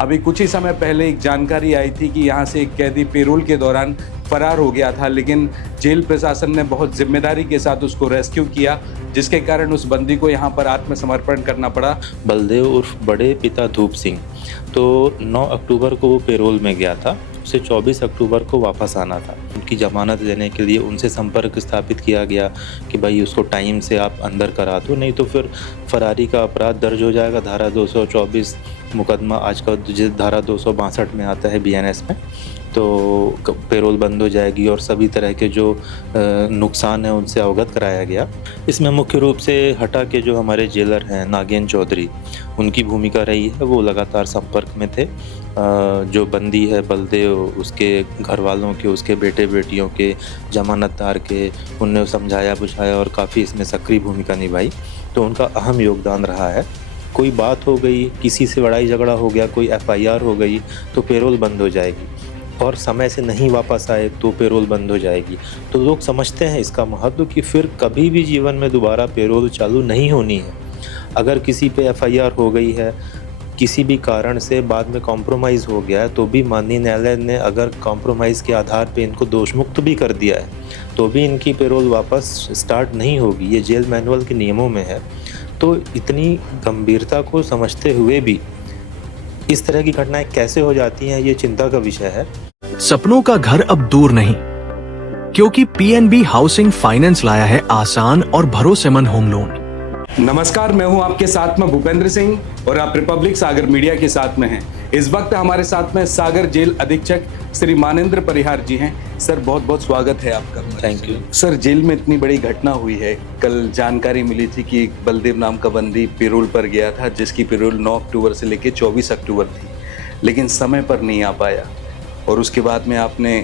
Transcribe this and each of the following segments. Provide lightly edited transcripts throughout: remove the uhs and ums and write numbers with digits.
अभी कुछ ही समय पहले एक जानकारी आई थी कि यहाँ से एक कैदी पेरोल के दौरान फरार हो गया था, लेकिन जेल प्रशासन ने बहुत जिम्मेदारी के साथ उसको रेस्क्यू किया, जिसके कारण उस बंदी को यहाँ पर आत्मसमर्पण करना पड़ा। बलदेव उर्फ बड़े पिता धूप सिंह तो 9 अक्टूबर को वो पेरोल में गया था। उसे 24 अक्टूबर को वापस आना था। उनकी ज़मानत लेने के लिए उनसे संपर्क स्थापित किया गया कि भाई उसको टाइम से आप अंदर करा दो, नहीं तो फिर फरारी का अपराध दर्ज हो जाएगा। धारा 224 मुकदमा आजकल धारा 262 में आता है बीएनएस में, तो पेरोल बंद हो जाएगी और सभी तरह के जो नुकसान हैं उनसे अवगत कराया गया। इसमें मुख्य रूप से हटा के जो हमारे जेलर हैं नागेंद्र चौधरी, उनकी भूमिका रही है। वो लगातार संपर्क में थे। जो बंदी है बलदेव, उसके घर वालों के, उसके बेटे बेटियों के, जमानतदार के, उनने समझाया बुझाया और काफ़ी इसमें सक्रिय भूमिका निभाई, तो उनका अहम योगदान रहा है। कोई बात हो गई, किसी से लड़ाई झगड़ा हो गया, कोई एफआईआर हो गई तो पेरोल बंद हो जाएगी, और समय से नहीं वापस आए तो पेरोल बंद हो जाएगी। तो लोग समझते हैं इसका महत्व कि फिर कभी भी जीवन में दोबारा पेरोल चालू नहीं होनी है। अगर किसी पे एफआईआर हो गई है, किसी भी कारण से बाद में कॉम्प्रोमाइज़ हो गया है, तो भी माननीय न्यायालय ने अगर कॉम्प्रोमाइज़ के आधार पे इनको दोषमुक्त भी कर दिया है, तो भी इनकी पेरोल वापस स्टार्ट नहीं होगी। ये जेल मैनुअल के नियमों में है। तो इतनी गंभीरता को समझते हुए भी इस तरह की घटनाएं कैसे हो जाती हैं, ये चिंता का विषय है। सपनों का घर अब दूर नहीं, क्योंकि पीएनबी हाउसिंग फाइनेंस लाया है आसान और भरोसेमंद होम लोन। नमस्कार, मैं हूं आपके साथ में भूपेंद्र सिंह और आप रिपब्लिक सागर मीडिया के साथ में हैं। इस वक्त हमारे साथ में सागर जेल अधीक्षक श्री मानेंद्र परिहार जी हैं। सर, बहुत बहुत स्वागत है आपका। Thank you. सर, जेल में इतनी बड़ी घटना हुई है। कल जानकारी मिली थी कि एक बलदेव नाम का बंदी पेरोल पर गया था, जिसकी पेरोल 9 अक्टूबर से लेकर 24 अक्टूबर थी, लेकिन समय पर नहीं आ पाया, और उसके बाद में आपने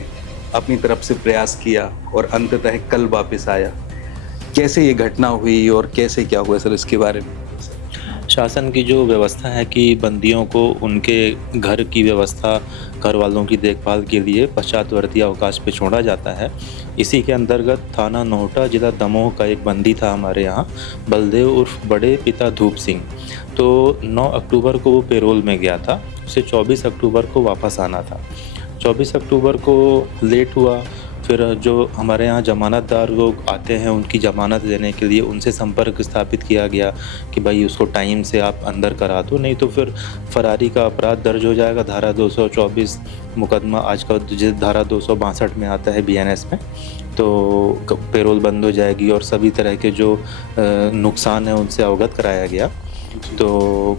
अपनी तरफ से प्रयास किया और अंततः कल वापस आया। कैसे ये घटना हुई और कैसे क्या हुआ सर, इसके बारे में? शासन की जो व्यवस्था है कि बंदियों को उनके घर की व्यवस्था, घर वालों की देखभाल के लिए पश्चातवर्ती अवकाश पे छोड़ा जाता है। इसी के अंतर्गत थाना नोहटा, जिला दमोह का एक बंदी था हमारे यहाँ, बलदेव उर्फ बड़े पिता धूप सिंह। तो 9 अक्टूबर को वो पेरोल में गया था। उसे 24 अक्टूबर को वापस आना था। 24 अक्टूबर को लेट हुआ। फिर जो हमारे यहाँ जमानतदार लोग आते हैं, उनकी ज़मानत लेने के लिए उनसे संपर्क स्थापित किया गया कि भाई उसको टाइम से आप अंदर करा दो, नहीं तो फिर फरारी का अपराध दर्ज हो जाएगा। धारा 224 मुकदमा आजकल धारा 262 में आता है बीएनएस में, तो पेरोल बंद हो जाएगी और सभी तरह के जो नुकसान हैं उनसे अवगत कराया गया। तो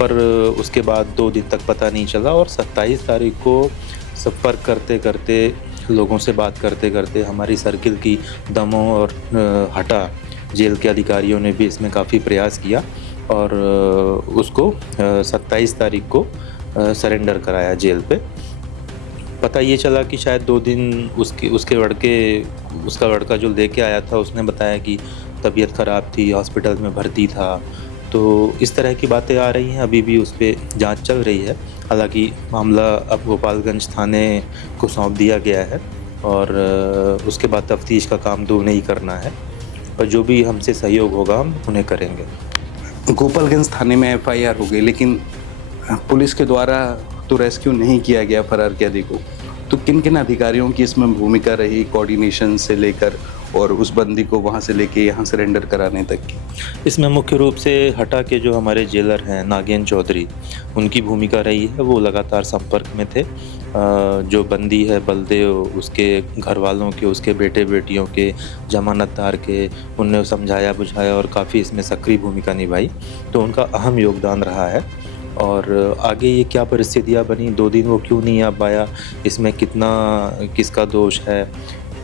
पर उसके बाद 2 दिन तक पता नहीं चला, और 27 तारीख को संपर्क करते करते, लोगों से बात करते करते, हमारी सर्किल की दमोह और हटा जेल के अधिकारियों ने भी इसमें काफ़ी प्रयास किया और उसको 27 तारीख को सरेंडर कराया जेल पे। पता ये चला कि शायद 2 दिन उसका लड़का जो लेके आया था, उसने बताया कि तबीयत ख़राब थी, हॉस्पिटल में भर्ती था। तो इस तरह की बातें आ रही हैं। अभी भी उस पर जांच चल रही है। हालांकि मामला अब गोपालगंज थाने को सौंप दिया गया है और उसके बाद तफ्तीश का काम तो उन्हें ही करना है, और जो भी हमसे सहयोग होगा हम उन्हें करेंगे। गोपालगंज थाने में एफआईआर हो गई, लेकिन पुलिस के द्वारा तो रेस्क्यू नहीं किया गया फरार कैदी को। तो किन किन अधिकारियों की इसमें भूमिका रही, कोऑर्डिनेशन से लेकर और उस बंदी को वहां से लेके यहाँ सरेंडर कराने तक की? इसमें मुख्य रूप से हटा के जो हमारे जेलर हैं नागेंद्र चौधरी, उनकी भूमिका रही है। वो लगातार संपर्क में थे। जो बंदी है बलदेव, उसके घर वालों के, उसके बेटे बेटियों के, जमानतदार के, उनने समझाया बुझाया और काफ़ी इसमें सक्रिय भूमिका निभाई, तो उनका अहम योगदान रहा है। और आगे ये क्या परिस्थितियाँ बनी, 2 दिन वो क्यों नहीं आ पाया, इसमें किसका दोष है,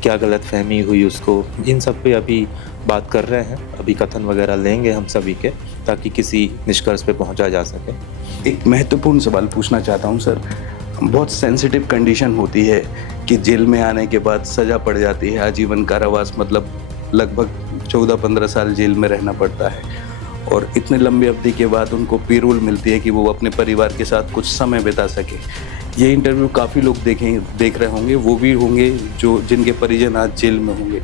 क्या गलतफहमी हुई उसको, इन सब पे अभी बात कर रहे हैं। अभी कथन वगैरह लेंगे हम सभी के, ताकि किसी निष्कर्ष पे पहुंचा जा सके। एक महत्वपूर्ण सवाल पूछना चाहता हूं सर। बहुत सेंसिटिव कंडीशन होती है कि जेल में आने के बाद सज़ा पड़ जाती है आजीवन कारावास, मतलब लगभग 14-15 साल जेल में रहना पड़ता है, और इतने लंबी अवधि के बाद उनको पेरोल मिलती है कि वो अपने परिवार के साथ कुछ समय बिता सके। ये इंटरव्यू काफ़ी लोग देख रहे होंगे, वो भी होंगे जिनके परिजन आज जेल में होंगे।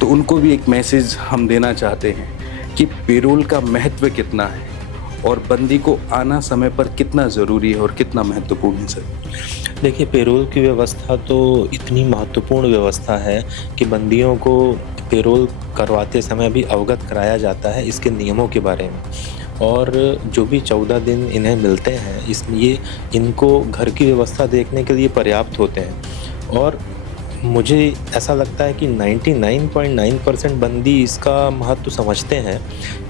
तो उनको भी एक मैसेज हम देना चाहते हैं कि पेरोल का महत्व कितना है और बंदी को आना समय पर कितना ज़रूरी है और कितना महत्वपूर्ण है सर? देखिए, पेरोल की व्यवस्था तो इतनी महत्वपूर्ण व्यवस्था है कि बंदियों को पेरोल करवाते समय भी अवगत कराया जाता है इसके नियमों के बारे में। और जो भी 14 दिन इन्हें मिलते हैं, ये इनको घर की व्यवस्था देखने के लिए पर्याप्त होते हैं। और मुझे ऐसा लगता है कि 99.9% बंदी इसका महत्व समझते हैं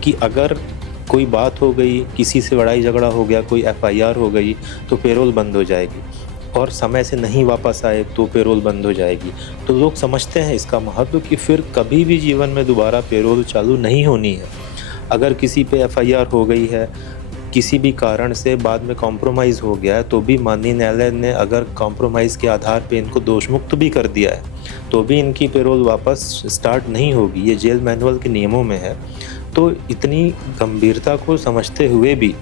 कि अगर कोई बात हो गई, किसी से लड़ाई झगड़ा हो गया, कोई FIR हो गई, तो पेरोल बंद हो जाएगी, और समय से नहीं वापस आए तो पेरोल बंद हो जाएगी। तो लोग समझते हैं इसका महत्व कि फिर कभी भी जीवन में दोबारा पेरोल चालू नहीं होनी है। अगर किसी पे FIR हो गई है, किसी भी कारण से बाद में कॉम्प्रोमाइज़ हो गया है, तो भी माननीय न्यायालय ने अगर कॉम्प्रोमाइज़ के आधार पे इनको दोषमुक्त भी कर दिया है, तो भी इनकी पेरोल वापस स्टार्ट नहीं होगी। ये जेल मैनुअल के नियमों में है। तो इतनी गंभीरता को समझते हुए भी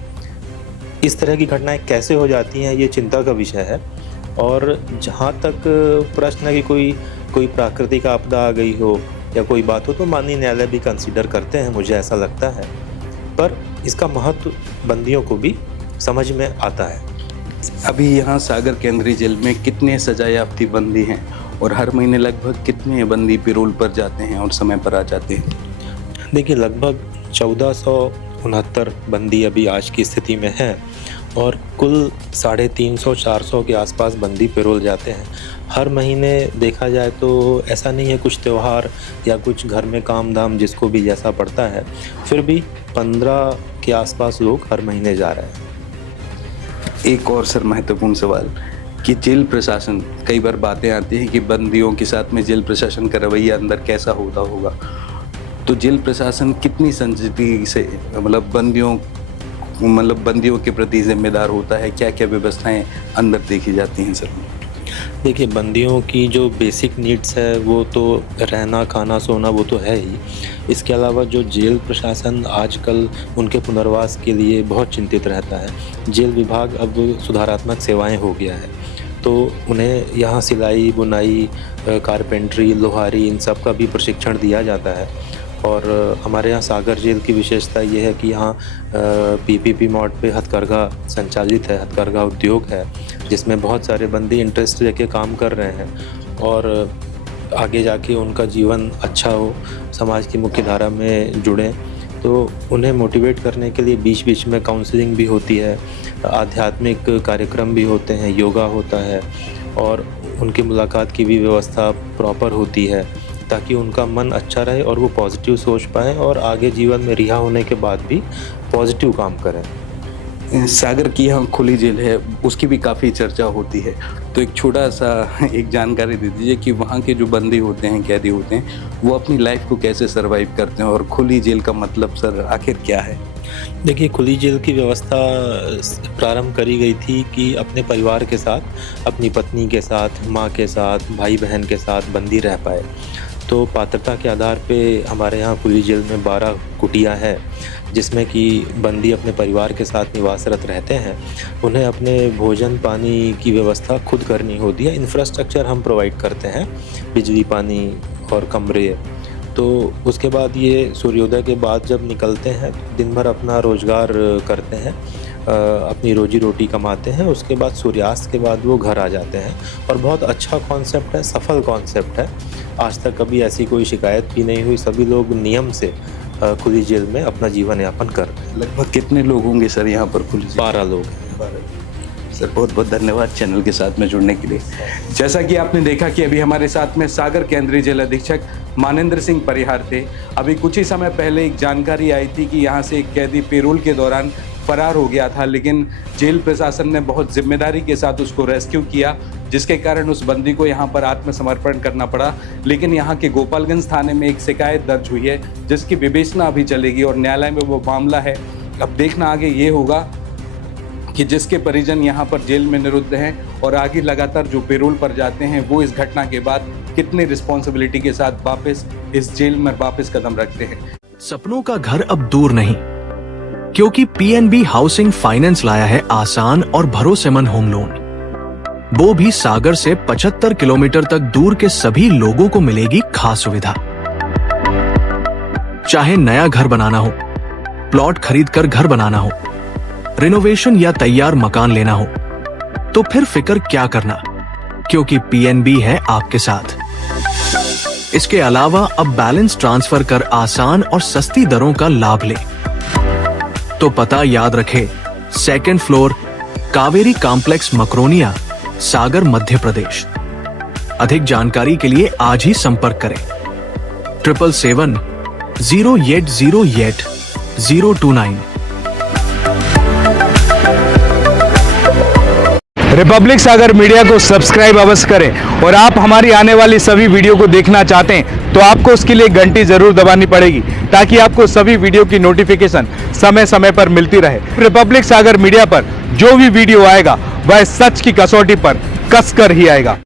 इस तरह की घटनाएं कैसे हो जाती हैं, ये चिंता का विषय है। और जहाँ तक प्रश्न है कि कोई प्राकृतिक आपदा आ गई हो या कोई बात हो, तो माननीय न्यायालय भी कंसीडर करते हैं, मुझे ऐसा लगता है। पर इसका महत्व बंदियों को भी समझ में आता है। अभी यहाँ सागर केंद्रीय जेल में कितने सजायाफ्ती बंदी हैं और हर महीने लगभग कितने बंदी पेरोल पर जाते हैं और समय पर आ जाते हैं? देखिए, लगभग 1469 बंदी अभी आज की स्थिति में हैं, और कुल 350-400 के आसपास बंदी पेरोल जाते हैं। हर महीने देखा जाए तो ऐसा नहीं है, कुछ त्यौहार या कुछ घर में काम धाम जिसको भी जैसा पड़ता है, फिर भी 15 के आसपास लोग हर महीने जा रहे हैं। एक और सर महत्वपूर्ण सवाल कि जेल प्रशासन, कई बार बातें आती हैं कि बंदियों के साथ में जेल प्रशासन का रवैया अंदर कैसा होता होगा, तो जेल प्रशासन कितनी संजीदगी से बंदियों के प्रति जिम्मेदार होता है? क्या क्या व्यवस्थाएं अंदर देखी जाती हैं सर? देखिए, बंदियों की जो बेसिक नीड्स है वो तो रहना, खाना, सोना वो तो है ही। इसके अलावा जो जेल प्रशासन आजकल उनके पुनर्वास के लिए बहुत चिंतित रहता है। जेल विभाग अब सुधारात्मक सेवाएं हो गया है, तो उन्हें यहाँ सिलाई, बुनाई, कारपेंट्री, लोहारी, इन सब का भी प्रशिक्षण दिया जाता है। और हमारे यहाँ सागर जेल की विशेषता ये है कि यहाँ PPP मॉड पे हथकरघा संचालित है, हथकरघा उद्योग है, जिसमें बहुत सारे बंदी इंटरेस्ट लेके काम कर रहे हैं और आगे जाके उनका जीवन अच्छा हो, समाज की मुख्य धारा में जुड़ें। तो उन्हें मोटिवेट करने के लिए बीच बीच में काउंसलिंग भी होती है, आध्यात्मिक कार्यक्रम भी होते हैं, योगा होता है, और उनकी मुलाकात की भी व्यवस्था प्रॉपर होती है, ताकि उनका मन अच्छा रहे और वो पॉजिटिव सोच पाएँ और आगे जीवन में रिहा होने के बाद भी पॉजिटिव काम करें। सागर की यहाँ खुली जेल है, उसकी भी काफ़ी चर्चा होती है, तो एक छोटा सा एक जानकारी दे दीजिए कि वहाँ के जो बंदी होते हैं, कैदी होते हैं, वो अपनी लाइफ को कैसे सरवाइव करते हैं और खुली जेल का मतलब सर आखिर क्या है? देखिए, खुली जेल की व्यवस्था प्रारंभ करी गई थी कि अपने परिवार के साथ, अपनी पत्नी के साथ, माँ के साथ, भाई बहन के साथ बंदी रह पाए। तो पात्रता के आधार पे हमारे यहाँ खुली जेल में 12 कुटिया है, जिसमें कि बंदी अपने परिवार के साथ निवासरत रहते हैं। उन्हें अपने भोजन पानी की व्यवस्था खुद करनी होती है। इंफ्रास्ट्रक्चर हम प्रोवाइड करते हैं, बिजली, पानी और कमरे। तो उसके बाद ये सूर्योदय के बाद जब निकलते हैं, दिन भर अपना रोज़गार करते हैं, अपनी रोजी रोटी कमाते हैं। उसके बाद सूर्यास्त के बाद वो घर आ जाते हैं, और बहुत अच्छा कॉन्सेप्ट है, सफल कॉन्सेप्ट है। आज तक कभी ऐसी कोई शिकायत भी नहीं हुई, सभी लोग नियम से खुली जेल में अपना जीवन यापन कर रहे हैं। लगभग कितने लोग होंगे सर यहाँ पर खुली जेल? 12 लोग। सर बहुत बहुत धन्यवाद चैनल के साथ में जुड़ने के लिए। जैसा कि आपने देखा कि अभी हमारे साथ में सागर केंद्रीय जेल अधीक्षक मानेंद्र सिंह परिहार थे। अभी कुछ ही समय पहले एक जानकारी आई थी कि यहाँ से एक कैदी पेरोल के दौरान फरार हो गया था, लेकिन जेल प्रशासन ने बहुत जिम्मेदारी के साथ उसको रेस्क्यू किया, जिसके कारण उस बंदी को यहाँ पर आत्मसमर्पण करना पड़ा। लेकिन यहाँ के गोपालगंज थाने में एक शिकायत दर्ज हुई है, जिसकी विवेचना अभी चलेगी और न्यायालय में वो मामला है। अब देखना आगे ये होगा कि जिसके परिजन यहाँ पर जेल में निरुद्ध हैं और आगे लगातार जो पेरोल पर जाते हैं, वो इस घटना के बाद कितने रिस्पॉन्सिबिलिटी के साथ वापस इस जेल में वापस कदम रखते हैं। सपनों का घर अब दूर नहीं, क्योंकि PNB हाउसिंग फाइनेंस लाया है आसान और भरोसेमंद होम लोन। वो भी सागर से 75 किलोमीटर तक दूर के सभी लोगों को मिलेगी खास सुविधा। चाहे नया घर बनाना हो, प्लॉट खरीदकर घर बनाना हो रिनोवेशन या तैयार मकान लेना हो तो फिर फिक्र क्या करना, क्योंकि पीएनबी है आपके साथ। इसके अलावा अब बैलेंस ट्रांसफर कर आसान और सस्ती दरों का लाभ ले। तो पता याद रखे, 2nd floor, Kaveri complex, Makronia, Sagar, Madhya Pradesh. अधिक जानकारी के लिए आज ही संपर्क करें 777-0808-029। रिपब्लिक सागर मीडिया को सब्सक्राइब अवश्य करें और आप हमारी आने वाली सभी वीडियो को देखना चाहते हैं तो आपको उसके लिए घंटी जरूर दबानी पड़ेगी, ताकि आपको सभी वीडियो की नोटिफिकेशन समय समय पर मिलती रहे। रिपब्लिक सागर मीडिया पर जो भी वीडियो आएगा वह सच की कसौटी पर कसकर ही आएगा।